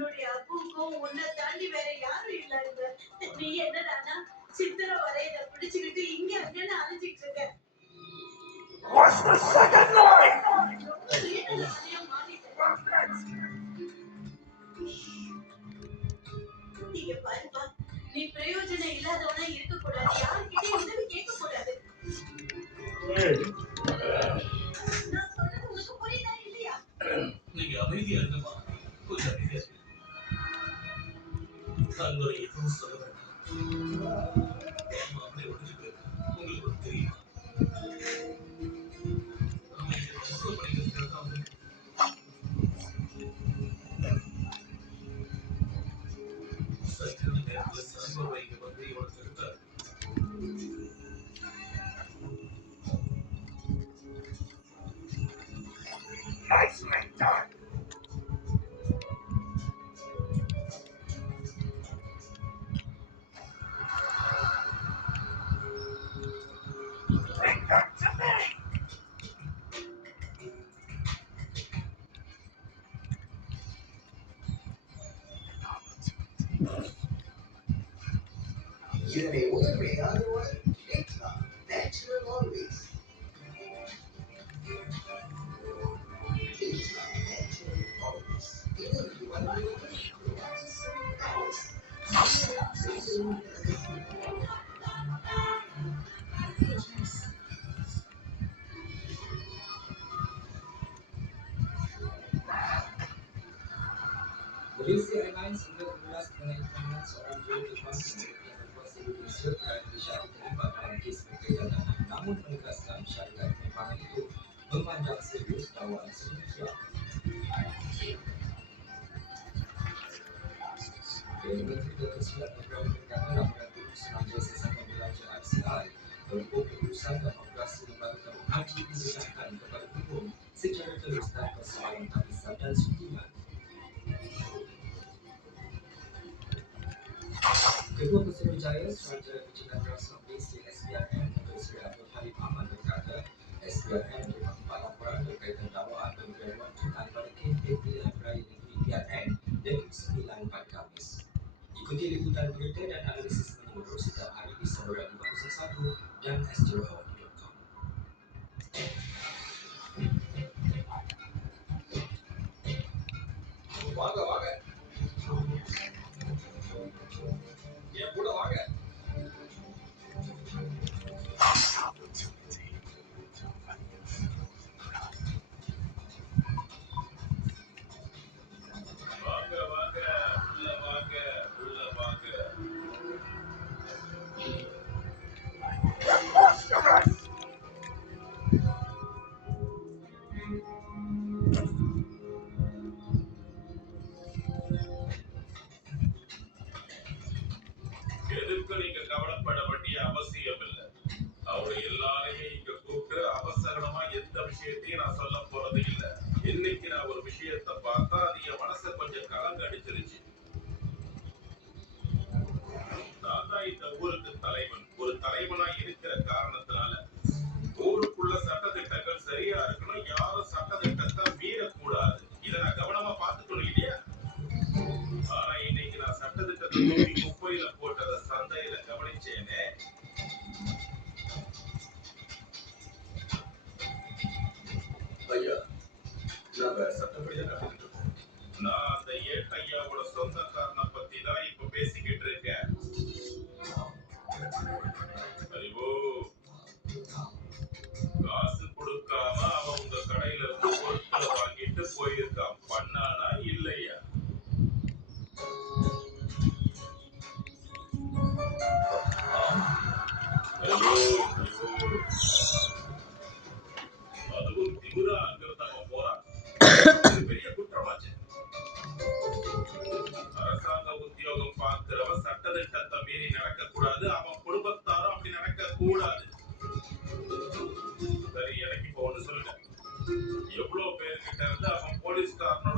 உன்னுடைய அப்புக்கும் உன்னை தாண்டி வேற யாரும் இல்ல. நீ என்னடானா சித்திர வரையில பிடிச்சுக்கிட்டு இங்க அங்கன்னு அழைச்சிட்டு இருக்க. What's the second line? நீங்க பாருப்பா, நீ பிரயோஜனம் இல்லாதவனா இருக்க கூடாது, யார்கிட்டயும் உதவி கேட்க கூடாது. நான் சொல்றது உனக்கு புரியுதா இல்லையா? நீங்க அமைதியா இருங்கம்மா, கொஞ்சம் அமைதியா இருங்க. நான் ஒரு எதுவும் சொல்ல வேண்டாம். மாப்பிள்ளை உடஞ்சு போயிருக்கு, உங்களுக்கு ஒன்று தெரியுமா? அவன் இங்க தற்கொலை பண்ணிக்கிறதுக்காக தான் வந்து சரியான நேரத்துல சண்முக இங்க வந்து இவனை தடுத்தாரு. Nicely done. Bring them to me. இதனை உதவியாதவர் natural always Malaysia Airlines sudah bergerak menaikkan seorang juru terbang yang berkuasa Indonesia kerana disyarikat terlibat dalam kes berkaitan, namun menegaskan syarikat penerbangan itu memandang serius dakwaan sedemikian. Perdana Menteri Datuk Seri Negara Negara Rakyat Semenanjung Siasatan Belajar ICI berhubung urusan dan operasi lembaga tabung haji diserahkan kepada hukum secara terus dan persoalan tapisan dan suntikan. Ketua Putrajaya Suruhanjaya Pencegahan Rasuah Malaysia SPRM Datuk Seri Abdul Halim Ahmad berkata SPRM menerima 4 laporan berkaitan dakwaan pemberian wang tunai pada kempen pilihan raya negeri PRN Negeri Sembilan pada Khamis. Ikuti liputan berita dan analisis menyeluruh setiap hari di saluran 501 dan sjohor.com. வாங்க வாங்க, என் கூட வாங்க. வாங்க வாங்க, உள்ள வாங்க, உள்ள வாங்க. எதுக்கு நீங்க கவலைப்பட வேண்டிய அவசியம் இல்லை. அவரு எல்லாரையும் இங்க கூப்பிட்டு அவசரமா எந்த விஷயத்தையும் நான் சொல்ல போறது இல்ல. இன்னைக்கு நான் ஒரு விஷயத்தை பார்த்தா அது என் மனசை கொஞ்சம் கலங்க அடிச்சிருச்சு. நான் தான் இந்த ஊருக்கு தலைவன். ஒரு தலைவனா இருக்கிற காரணத்தினால ஊருக்குள்ள சட்டத்திட்டங்கள் சரியா இருக்கணும், யாரும் சட்டத்திட்டத்தை மீறக்கூடாது. இதை நான் கவனமா பார்த்துக்கணும் இல்லையா? ஆனா இன்னைக்கு நான் சட்டத்திட்டத்தை தூக்கி குப்பையில போட்டத சந்தையில கவனிச்சேனே. ஐயா, நாங்க சட்டப்படிதான் நடந்துட்டு இருக்கோம். நான் அந்த ஏட்டையாவோட சொந்தக்காரனை பத்தி தான் இப்ப பேசிக்கிட்டு இருக்கேன். அறிவோ, காசு கொடுக்காம அவன் உங்க கடையில இருந்து பொருட்களை வாங்கிட்டு போயிருக்கான். பண்ணானா இல்லையா? ஐயோ அதுவும் திமுறா அங்கிருந்து அவன் போறான். இது பெரிய குற்றமாச்சு. அரசாங்க உத்தியோகம் பார்க்கிறவன் சட்டத்திட்டத்தை மீறி நடக்க கூடாது, அவன் குடும்பத்தாரும் அப்படி நடக்க கூடாது. சரி, எனக்கு இப்ப ஒண்ணு சொல்லுங்க, எவ்வளவு பேர்கிட்ட இருந்து அவன் போலீஸ்காரனோட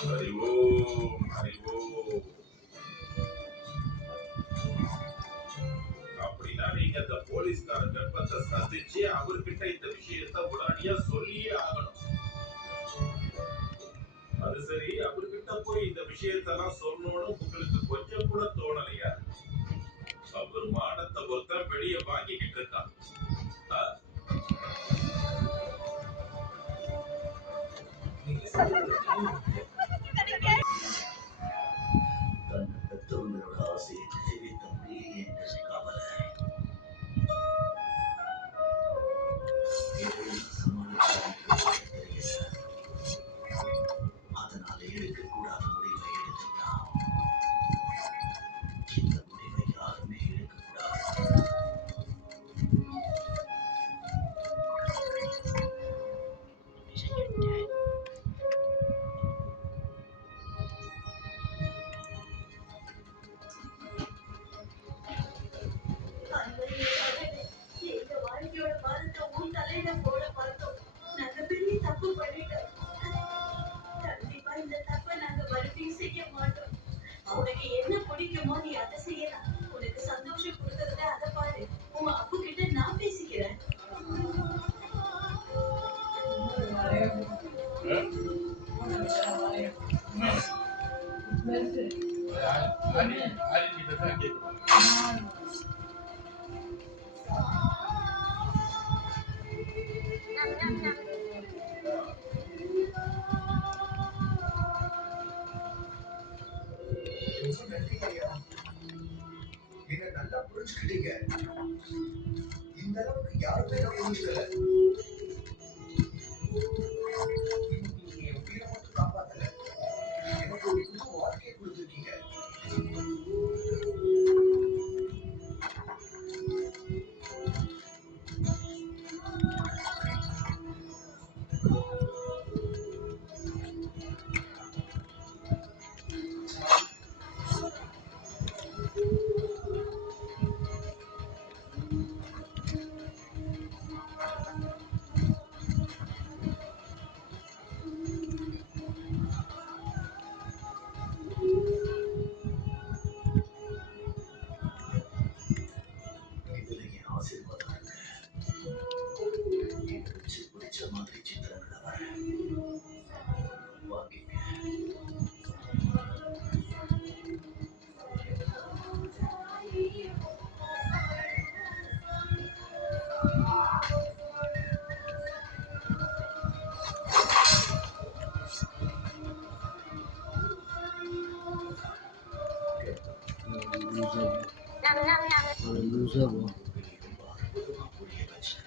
ஹரி ஓம் ஹரி ஓம். அப்படின்னா நீங்க அந்த போலீஸ்கார கர்ப்பத்தை சந்திச்சு அவர்கிட்ட இந்த விஷயத்த உடனடியா சொல்லியே ஆகணும். அது சரி, அவர்கிட்ட போய் இந்த விஷயத்தெல்லாம் சொல்லணும்னு உங்களுக்கு கொஞ்சம் கூட தோணலையா? அவர் மானத்தை ஒருத்தன் வெளிய வாங்கிக்கிட்டு இருக்கான். ஆ? நீங்க சொல்றது தன்னை பெற்றவங்களோட ஆசையை நிறைவேற்ற முடியலையேங்கிற கவலை எதையும் சமாளிக்க தெரியல. அதனால எடுக்கக்கூடாத முடிவை எடுத்துட்டான். இந்த முடிவை யாருமே எடுக்கக்கூடாது. எங்க வாழ்க்கையோட பாரத்தை உன் தலையில போட பார்த்தோம். நாங்க பெரிய தப்பு பண்ணிட்டோம். கண்டிப்பா இந்த தப்பை நாங்க மறுபடியும் செய்ய மாட்டோம். உனக்கு என்ன பிடிக்குமோ நீ அதை செய்யலாம். உனக்கு சந்தோஷம் கொடுக்கறத அதை பாரு. உன் அப்பு கிட்ட நான் பேசிக்கிறேன். ரொம்ப நன்றிங்க ஐயா. என்னை நல்லா புரிஞ்சுக்கிட்டீங்க. இந்த அளவுக்கு யாருமே நான் புரிஞ்சுக்கல. இன்னைக்கு என் உயிரை மட்டும் காப்பாத்தல, எனக்கு ஒரு புது வாழ்க்கையை கொடுத்துருக்கீங்க. இதுல என் ஆசீர்வாதம் இருக்கு. எனக்கு பிடிச்ச மாதிரி சித்திரங்களை வரேன். வாங்கிங்க. loser bro. ரொம்ப அற்புதமா புரிய வச்சேன்.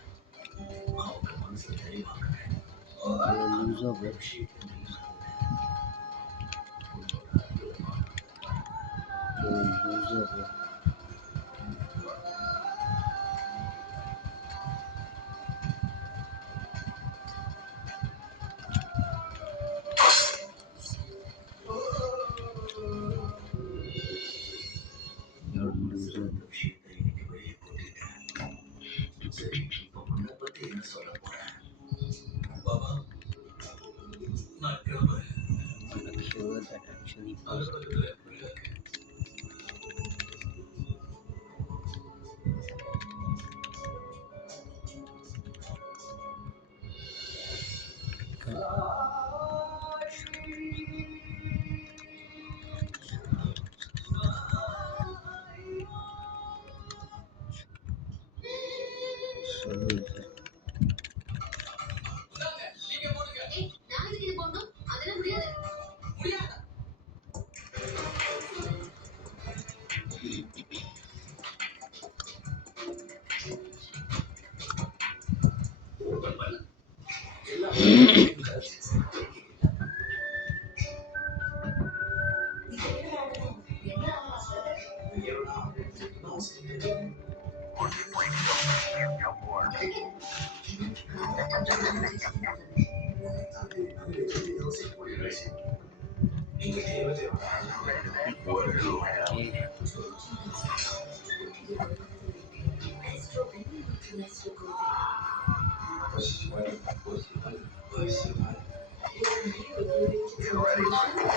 அவங்க மனசை தெளிவாக்குறேன். Loser bro. விஷயத்தை நீ மறந்துட்ட. உன்னோட அற்புதமான Loser bro. மனசுல இருந்த விஷயத்தை இன்னைக்கு வெளியே போட்டுட்டேன். சரி, இப்போ உன்னை பத்தி என்ன சொல்ல போறேன்? பாபா, நான் கிளம்புறேன். I'm not sure that actually அலுவலகத்துல வேலை இருக்கு. sorry. Get ready. இந்த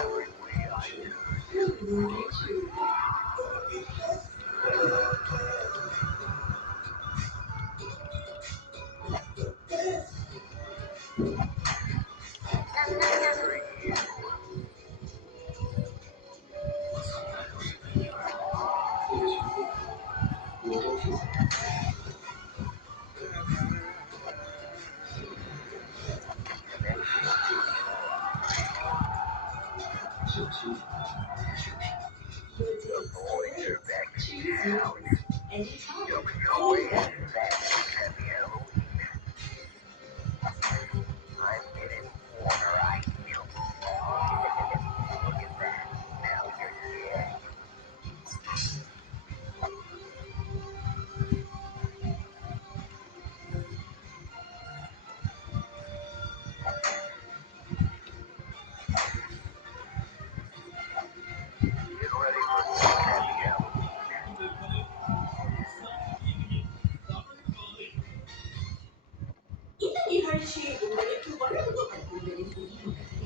நிகழ்ச்சி உங்களுக்கு வழங்குபவர் உங்களின்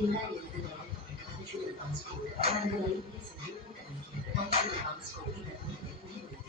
எல்லா எழுத்துக்களும் கன்ஃபியூர் கான்ஸ்கோட் அவர்கள் ஐபிஎஸ் என்று கூட்டமைக்கிறது கன்ஃபியூர் கான்ஸ்கோட் இதன் முடிவுள்ளது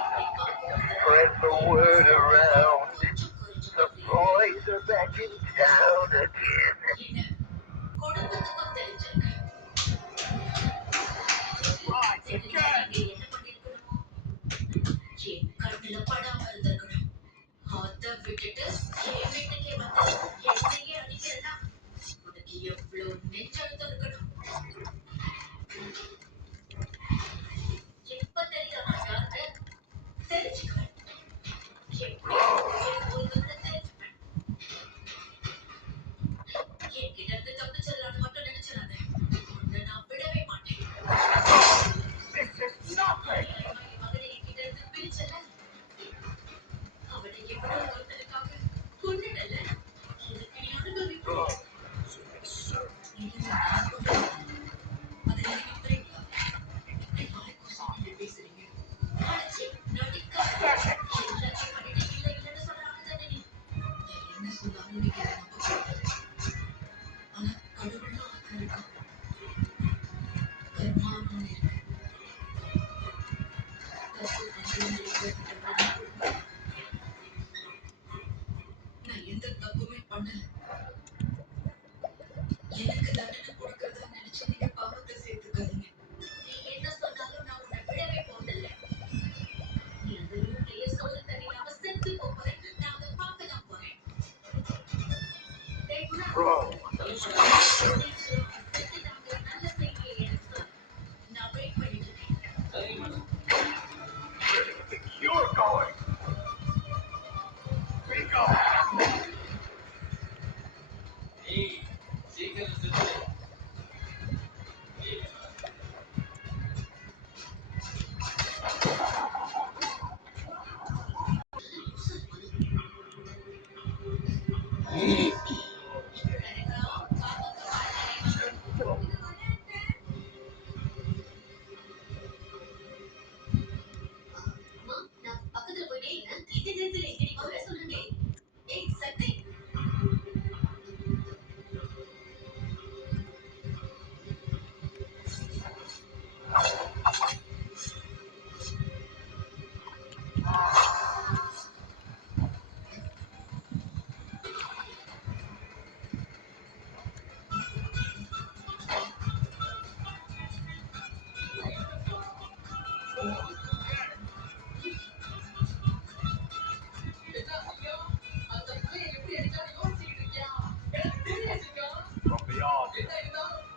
Spread the word around. The boys are back in town again. Right, again. This is nothing. bro. You're going. We go. நான் பக்கத்துல போயிட்டே இருந்தேன். இந்த நேரத்துல எங்கடி போற சொல்லுங்க. ஏய் சக்தி. From beyond.